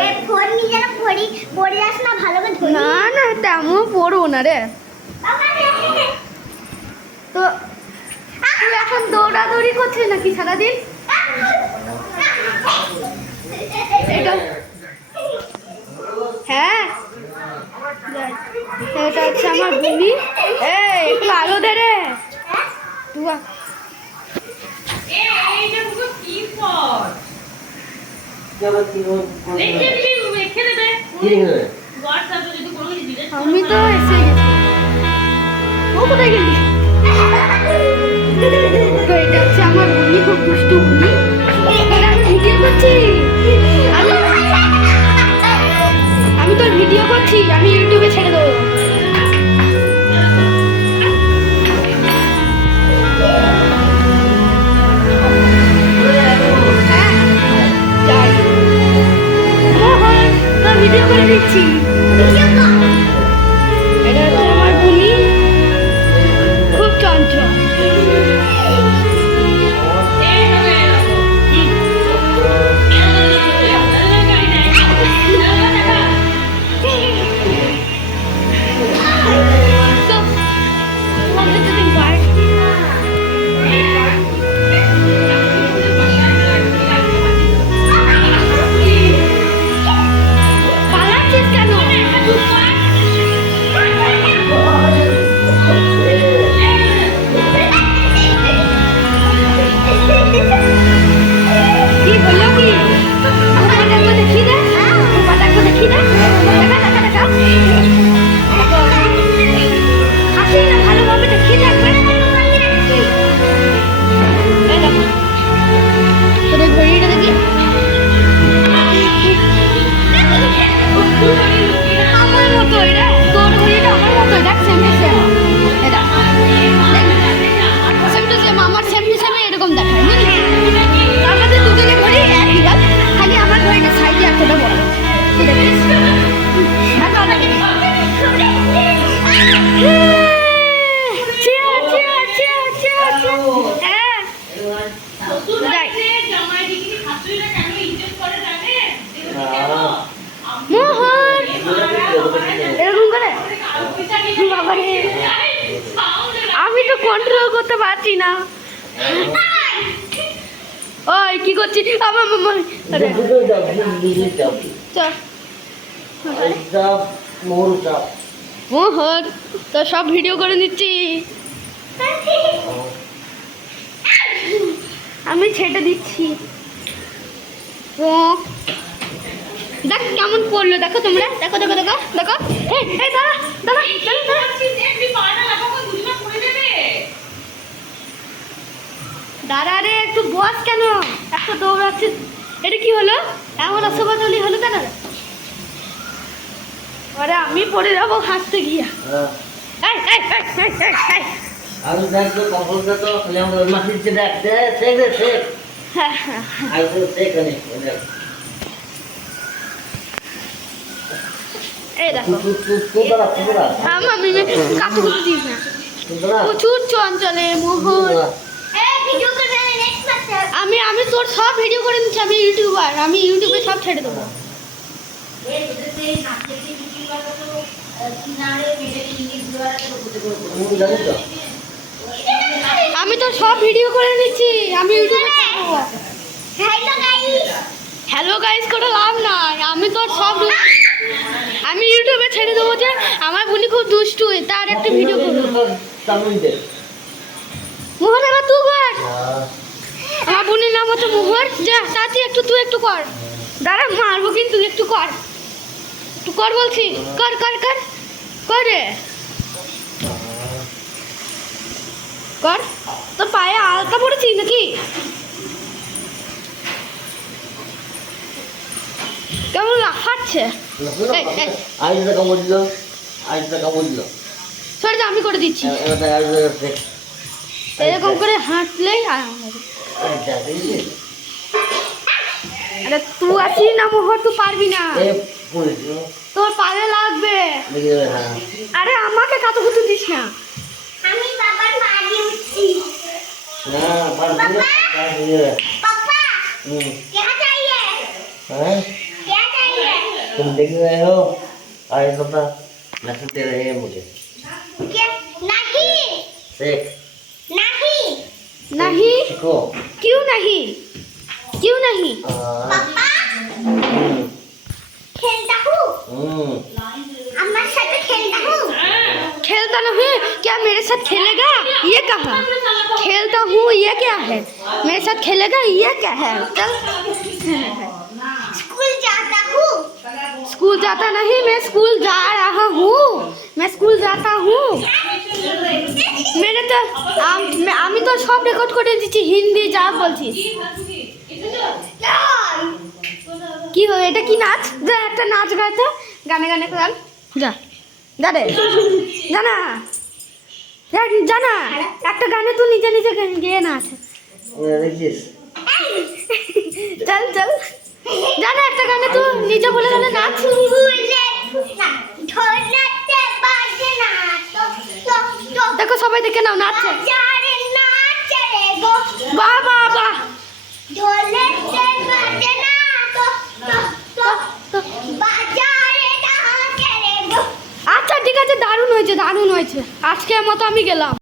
এ phone নিয়ে যেন পড়ে যাস না, ভালো করে ধরি। না না তেমন পড়বো না রে। তো তুই এখন দৌড়াদৌড়ি করছিস নাকি সারাদিন? এটা হ্যাঁ, এটা হচ্ছে আমার বুনি। একটু আলো দে রে। আমি তো এসে গেছি। ও কোথায় গেলি? তো এটা হচ্ছে আমার বুনি, খুব দুষ্টু বুনি। আমি ভিডিও করছি, আমি তোর ভিডিও করছি, আমি ইউটিউবে ছেড়ে দেবো। ভিডিও করে দিচ্ছি। এটা হচ্ছে আমার বুনি, খুব চঞ্চল। আমি তো কন্ট্রোল করতে পারছি না। ওই কি করছিস? আমার মোহর তো সব ভিডিও করে নিচ্ছি, আমি ছেটে দিচ্ছি। দেখ কেমন পড়লো, দেখো তোমরা, দেখো দেখো দেখো দেখো। দাঁড়া রে, একটু বস, কেন একটা দৌড়াচ্ছিস? এটা কি হলো? এমন অসুবিধা হলো কেন? আরে আমি পড়ে যাবো হাঁটতে গিয়া। আমি দেখো কখনটা তো আমাদের মাটির যে দেখতে শেখ রে শেখ। আর তো শেখ নেই। এই দেখো আমি কাকু দিস না, প্রচুর চঞ্চলে মোহর। আমি তোর সব ভিডিও করে নিচ্ছি, আমি ইউটিউবার, আমি ইউটিউবে সব ছেড়ে দেবো। আমি তো সব ভিডিও করে নিচ্ছি, আমি ইউটিউবে ছেড়ে দেবো। হ্যালো গাইস করে লাভ নাই, আমি তো সব আমি ইউটিউবে ছেড়ে দেবো। যে আমার বুনি খুব দুষ্টু, তার একটা ভিডিও করবো। মোহর এবার তুই কর, আমার বোনের নাম হচ্ছে মোহর। যা তাতে একটু তুই একটু কর, দাঁড়া মারবো কিন্তু, একটু কর, একটু কর বলছি, কর কর কর কর রে, কর। তোর পায়ে আলতা পড়েছি নাকি? কেমন লাফাচ্ছে? সরে যা, আমি করে দিচ্ছি। এরকম করে হাঁটলেই আরে তুই আছিস না মোহর, তুই পারবি না, তোর পায়ে লাগবে। আরে আমাকে কাতুকুতু দিস না। আমি বাবার পা দিয়ে উঠছি। पापा क्या चाहिए? हैं? क्या चाहिए तुम देख रहे हो आए पता मैसेज दे रहे हैं मुझे क्या नहीं देख नहीं नहीं सीखो क्यों नहीं क्यों नहीं पापा खेलता हूँ अम्मा साथ खेलता हूँ खेलता नहीं क्या मेरे साथ खेलेगा ये कहा खेलता हूँ ये क्या है मेरे साथ खेलेगा ये क्या है चल स्कूल जाता हूँ स्कूल जाता नहीं मैं स्कूल जा रहा हूँ मैं स्कूल जाता हूँ मेरे तो আমি তো সব রেকর্ড করে দিচ্ছি হিন্দি যা বলছিস কি হবে এটা কি নাচ যা একটা নাচ গাইতে গানে গানে গান যা যা রে জানা জানা একটা গানে তুই নিজে নিজে গিয়ে নাচ देखिस চল চল জানা একটা গানে তুই নিজে বলে গানে নাচ ঢোলতে বাজে না তো তো তো দেখো সবাই দেখে নাও নাচছে বাজারে নাচে রে গো বাহ বাহ বাহ ঢোলতে বাজে না তো তো তো বাজারে নাচে রে গো আচ্ছা ঠিক আছে দারুণ হয়েছে আজকের মতো আমি গেলাম